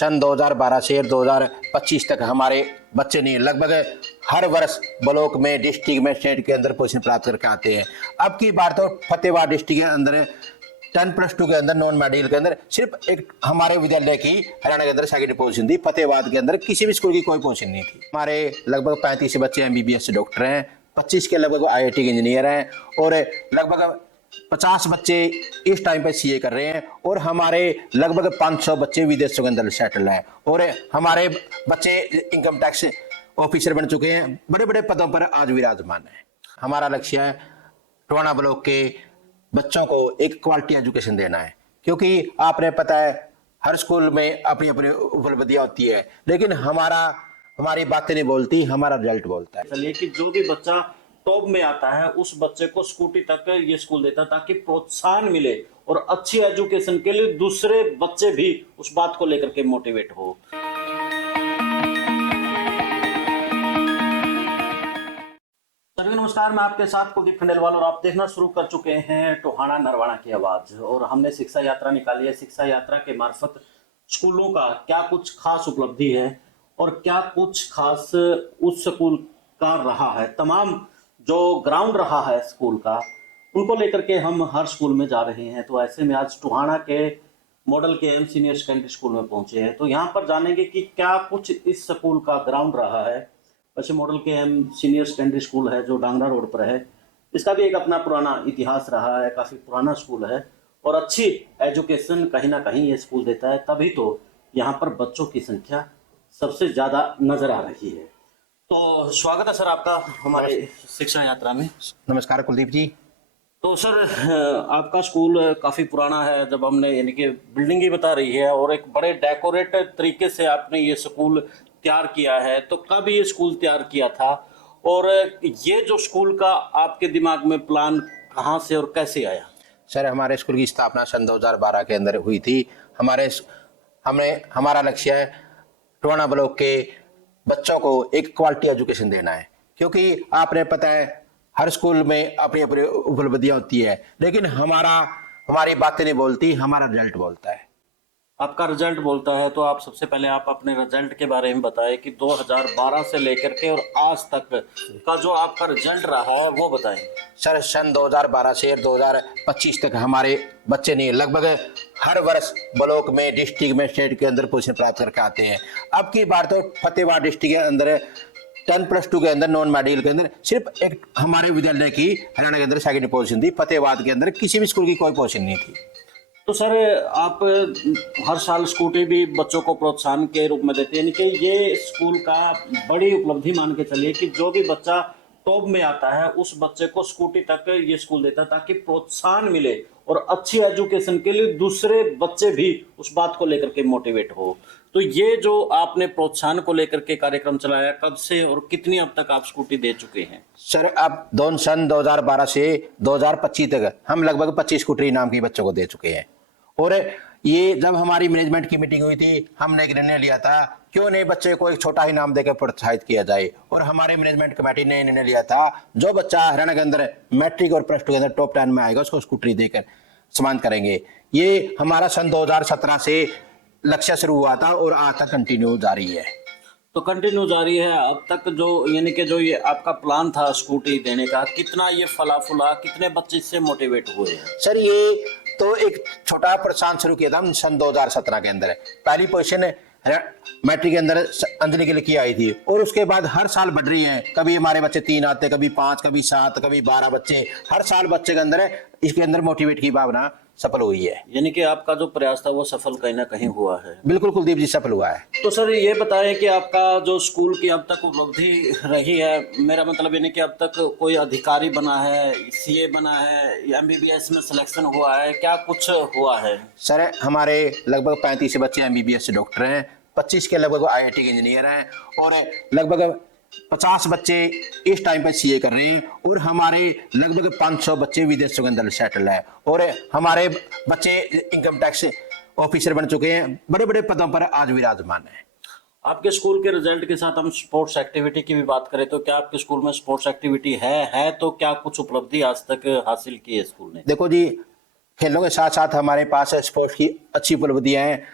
सन 2012 से 2025 तक हमारे बच्चे नहीं लगभग हर वर्ष ब्लॉक में, डिस्ट्रिक्ट में, स्टेट के अंदर पोजीशन प्राप्त करके आते हैं। अब की बार तो फतेहाबाद डिस्ट्रिक्ट के अंदर 10+2 के अंदर नॉन मेडिकल के अंदर सिर्फ एक हमारे विद्यालय की हरियाणा के अंदर सेकंड पोजीशन थी। फतेहाबाद के अंदर किसी भी स्कूल की कोई पोजीशन नहीं थी। हमारे लगभग 35 बच्चे MBBS डॉक्टर हैं, 25 के लगभग IIT के इंजीनियर हैं और लगभग 50 बच्चे इस टाइम पे CA कर रहे हैं और हमारे लगभग 500 बच्चे विदेशों के अंदर सेटल हैं और हमारे बच्चे इनकम टैक्स ऑफिसर बन चुके हैं, बड़े बड़े पदों पर आज विराजमान है। हमारा लक्ष्य है टोहाना ब्लॉक के बच्चों को एक क्वालिटी एजुकेशन देना है, क्योंकि आपने पता है हर स्कूल में अपनी अपनी उपलब्धियां होती है, लेकिन हमारी बातें नहीं बोलती, हमारा रिजल्ट बोलता है। चलिए कि जो भी बच्चा टॉप में आता है उस बच्चे को स्कूटी तक ये स्कूल देता है ताकि प्रोत्साहन मिले और अच्छी एजुकेशन के लिए दूसरे बच्चे भी उस बात को लेकर के मोटिवेट हो। सभी नमस्कार, मैं आपके साथ कुलदीप खंडेलवाल और आप देखना शुरू कर चुके हैं टोहाना नरवाना की आवाज। और हमने शिक्षा यात्रा निकाली है। शिक्षा यात्रा के मार्फत स्कूलों का क्या कुछ खास उपलब्धि है और क्या कुछ खास उस स्कूल का रहा है, तमाम जो ग्राउंड रहा है स्कूल का, उनको लेकर के हम हर स्कूल में जा रहे हैं। तो ऐसे में आज टोहाना के model KM senior secondary school में पहुंचे हैं, तो यहाँ पर जानेंगे कि क्या कुछ इस स्कूल का ग्राउंड रहा है। वैसे model KM senior secondary school है जो डांगरा रोड पर है, इसका भी एक अपना पुराना इतिहास रहा है, काफ़ी पुराना स्कूल है और अच्छी एजुकेशन कहीं ना कहीं ये स्कूल देता है, तभी तो यहाँ पर बच्चों की संख्या सबसे ज़्यादा नजर आ रही है। तो स्वागत है सर आपका हमारे शिक्षा यात्रा में। नमस्कार कुलदीप जी। तो सर आपका स्कूल काफ़ी पुराना है, जब हमने यानी कि बिल्डिंग ही बता रही है और एक बड़े डेकोरेट तरीके से आपने ये स्कूल तैयार किया है, तो कब ये स्कूल तैयार किया था और ये जो स्कूल का आपके दिमाग में प्लान कहाँ से और कैसे आया? सर हमारे स्कूल की स्थापना सन 2012 के अंदर हुई थी। हमारा लक्ष्य है टोहाना ब्लॉक के बच्चों को एक क्वालिटी एजुकेशन देना है, क्योंकि आपने पता है हर स्कूल में अपनी अपनी उपलब्धियां होती है, लेकिन हमारी बातें नहीं बोलती, हमारा रिजल्ट बोलता है। आपका रिजल्ट बोलता है, तो आप सबसे पहले आप अपने रिजल्ट के बारे में बताएं कि 2012 से लेकर के और आज तक का जो आपका रिजल्ट रहा है वो बताएं। सर सन 2012 से 2025 तक हमारे बच्चे नहीं लगभग हर वर्ष ब्लॉक में, डिस्ट्रिक्ट में, स्टेट के अंदर पोजीशन प्राप्त करके आते हैं। अब की बार तो फतेहाबाद डिस्ट्रिक्ट के अंदर 10+2 के अंदर नॉन मेडिकल के अंदर सिर्फ एक हमारे विद्यालय की हरियाणा के अंदर सेकंड पोजीशन थी। फतेहाबाद के अंदर किसी भी स्कूल की कोई पोजीशन नहीं थी। तो सर आप हर साल स्कूटी भी बच्चों को प्रोत्साहन के रूप में देते हैं, यानी कि ये स्कूल का बड़ी उपलब्धि मान के चलिए कि जो भी बच्चा टॉप में आता है उस बच्चे को स्कूटी तक ये स्कूल देता है ताकि प्रोत्साहन मिले और अच्छी एजुकेशन के लिए दूसरे बच्चे भी उस बात को लेकर के मोटिवेट हो। तो ये जो आपने प्रोत्साहन को लेकर के कार्यक्रम चलाया, कब से और कितनी अब तक आप स्कूटी दे चुके हैं? सर अब सन 2012 से 2025 तक हम लगभग 25 स्कूटी इनाम की बच्चों को दे चुके हैं। और ये जब हमारी मैनेजमेंट की मीटिंग हुई थी, हमने एक निर्णय लिया था क्यों नहीं बच्चे को एक छोटा ही इनाम देकर प्रोत्साहित किया जाए, और हमारे मैनेजमेंट कमेटी ने निर्णय लिया था जो बच्चा हरियाणा के अंदर मैट्रिक और +2 के अंदर टॉप 10 में आएगा उसको स्कूटरी देकर सम्मानित करेंगे। ये हमारा सन 2017 से लक्ष्य शुरू हुआ था और आज तक कंटिन्यू जारी है। तो कंटिन्यू जारी है अब तक, जो यानी कि जो ये आपका प्लान था स्कूटी देने का, कितना ये फला फूला, कितने बच्चे इससे मोटिवेट हुए हैं? सर ये तो एक छोटा प्रोत्साहन शुरू किया था हम सन 2017 के अंदर। पहली पोजीशन मैट्रिक के अंदर अंजलि के लिए की आई थी और उसके बाद हर साल बढ़ रही है। कभी हमारे बच्चे 3 आते, कभी 5, कभी 7, कभी 12 बच्चे, हर साल बच्चे के अंदर इसके अंदर मोटिवेट की भावना सफल हुई है। यानी कि आपका जो प्रयास था वो सफल कहीं ना कहीं हुआ है। बिल्कुल कुलदीप जी, सफल हुआ है। तो सर ये बताएं कि आपका जो स्कूल की अब तक उपलब्धि रही है, मेरा मतलब यानी कि अब तक कोई अधिकारी बना है, CA बना है, MBBS में सिलेक्शन हुआ है, क्या कुछ हुआ है? सर हमारे लगभग 35 बच्चे MBBS डॉक्टर हैं, 25 के लगभग IIT के इंजीनियर हैं और लगभग 50 बच्चे इस टाइम पे CA कर रहे हैं और हमारे लगभग 500 बच्चे विदेशों के अंदर सेटल है और हमारे बच्चे इनकम टैक्स ऑफिसर बन चुके हैं, बड़े बड़े पदों पर आज विराजमान है। आपके स्कूल के रिजल्ट के साथ हम स्पोर्ट्स एक्टिविटी की भी बात करें तो क्या आपके स्कूल में स्पोर्ट्स एक्टिविटी है तो क्या कुछ उपलब्धि आज तक हासिल की है स्कूल ने? देखो जी, खेलों के साथ साथ हमारे पास स्पोर्ट्स की अच्छी उपलब्धियां हैं।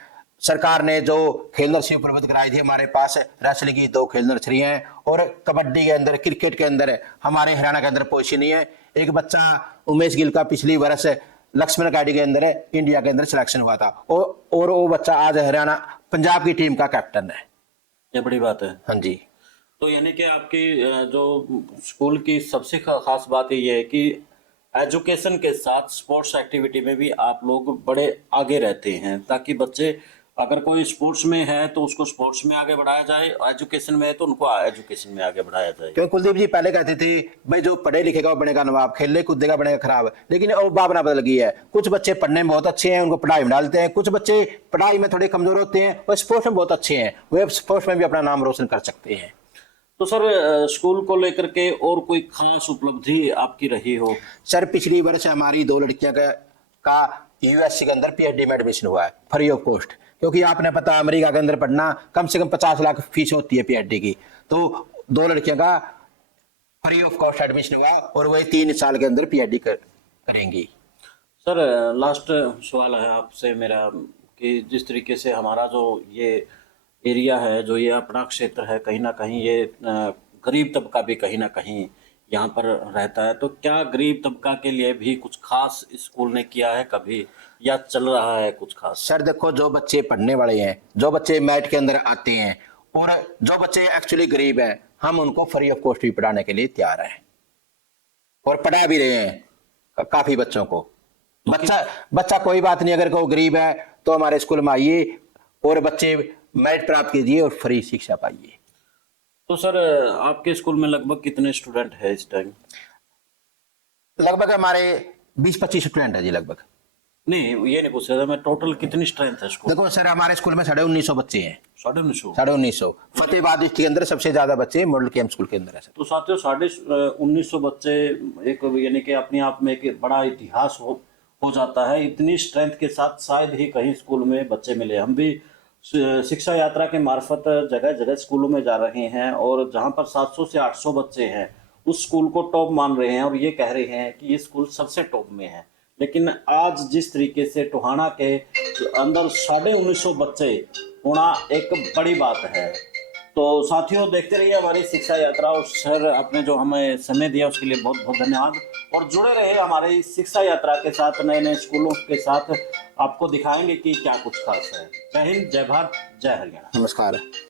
सरकार ने जो खेल नर्सरी उपलब्ध कराई थी, हमारे पास रेसलिंग की 2 खेल नर्सरी हैं और कबड्डी के अंदर, क्रिकेट के अंदर हमारे हरियाणा के अंदर पोजीशन नहीं है। एक बच्चा उमेश गिल का पिछली वर्ष लक्ष्मण अकेडमी के अंदर इंडिया के अंदर सिलेक्शन हुआ था और वो बच्चा आज हरियाणा पंजाब की टीम का कैप्टन है। ये बड़ी बात है। हाँ जी। तो यानी कि आपकी जो स्कूल की सबसे खास बात ये है कि एजुकेशन के साथ स्पोर्ट्स एक्टिविटी में भी आप लोग बड़े आगे रहते हैं, ताकि बच्चे अगर कोई स्पोर्ट्स में है तो उसको स्पोर्ट्स में आगे बढ़ाया जाए, एजुकेशन में है तो उनको एजुकेशन में आगे बढ़ाया जाए। क्योंकि कुलदीप जी पहले कहते थे भाई जो पढ़े लिखेगा वो बनेगा नवाब, खेले कूदेगा बनेगा खराब, लेकिन अब भावना बदल गई है। कुछ बच्चे पढ़ने में बहुत अच्छे हैं, उनको पढ़ाई में डालते हैं, कुछ बच्चे पढ़ाई में थोड़े कमजोर होते हैं और स्पोर्ट्स में बहुत अच्छे हैं, वे स्पोर्ट्स में भी अपना नाम रोशन कर सकते हैं। तो सर स्कूल को लेकर के और कोई खास उपलब्धि आपकी रही हो? सर पिछली वर्ष हमारी 2 लड़कियां का यूएससी के अंदर पीएचडी में एडमिशन हुआ है फ्री ऑफ कॉस्ट, क्योंकि आपने पता अमेरिका के अंदर पढ़ना कम से कम 50 लाख फीस होती है पीएचडी की, तो 2 लड़कियों का फ्री ऑफ कॉस्ट एडमिशन हुआ और वही 3 साल के अंदर पीएचडी करेंगी। सर लास्ट सवाल है आपसे मेरा कि जिस तरीके से हमारा जो ये एरिया है, जो ये अपना क्षेत्र है, कहीं ना कहीं ये गरीब तबका भी कहीं ना कहीं यहाँ पर रहता है, तो क्या गरीब तबका के लिए भी कुछ खास स्कूल ने किया है कभी, या चल रहा है कुछ खास? सर देखो, जो बच्चे पढ़ने वाले हैं, जो बच्चे मैट के अंदर आते हैं और जो बच्चे एक्चुअली गरीब हैं, हम उनको फ्री ऑफ कॉस्ट भी पढ़ाने के लिए तैयार हैं और पढ़ा भी रहे हैं काफी बच्चों को। बच्चा कोई बात नहीं, अगर कोई गरीब है तो हमारे स्कूल में आइए और बच्चे मेरिट प्राप्त कीजिए और फ्री शिक्षा पाइए। तो सर आपके स्कूल में लगभग कितने स्टूडेंट है इस टाइम? लगभग हमारे 20-25 स्टूडेंट है जी लगभग। नहीं ये नहीं पूछ रहा था मैं, टोटल कितनी स्ट्रेंथ है स्कूल? देखो सर, हमारे स्कूल में 1950 बच्चे हैं। 1950? 1950। फतेहाबाद डिस्ट्रिक्ट के अंदर सबसे ज्यादा बच्चे मॉडल कैंप स्कूल के अंदर है सर। तो साथियों 1950 बच्चे एक यानी कि अपने आप में एक बड़ा इतिहास हो जाता है। इतनी स्ट्रेंथ के साथ शायद ही कहीं स्कूल में बच्चे मिले। हम भी शिक्षा यात्रा के मार्फत जगह जगह स्कूलों में जा रहे हैं और जहां पर 700 से 800 बच्चे हैं उस स्कूल को टॉप मान रहे हैं और ये कह रहे हैं कि ये स्कूल सबसे टॉप में है। लेकिन आज जिस तरीके से टोहाना के अंदर 1950 बच्चे होना एक बड़ी बात है। तो साथियों देखते रहिए हमारी शिक्षा यात्रा, और सर आपने जो हमें समय दिया उसके लिए बहुत बहुत धन्यवाद, और जुड़े रहे हमारी शिक्षा यात्रा के साथ, नए नए स्कूलों के साथ आपको दिखाएंगे कि क्या कुछ खास है। जय हिंद, जय भारत, जय हरियाणा। नमस्कार।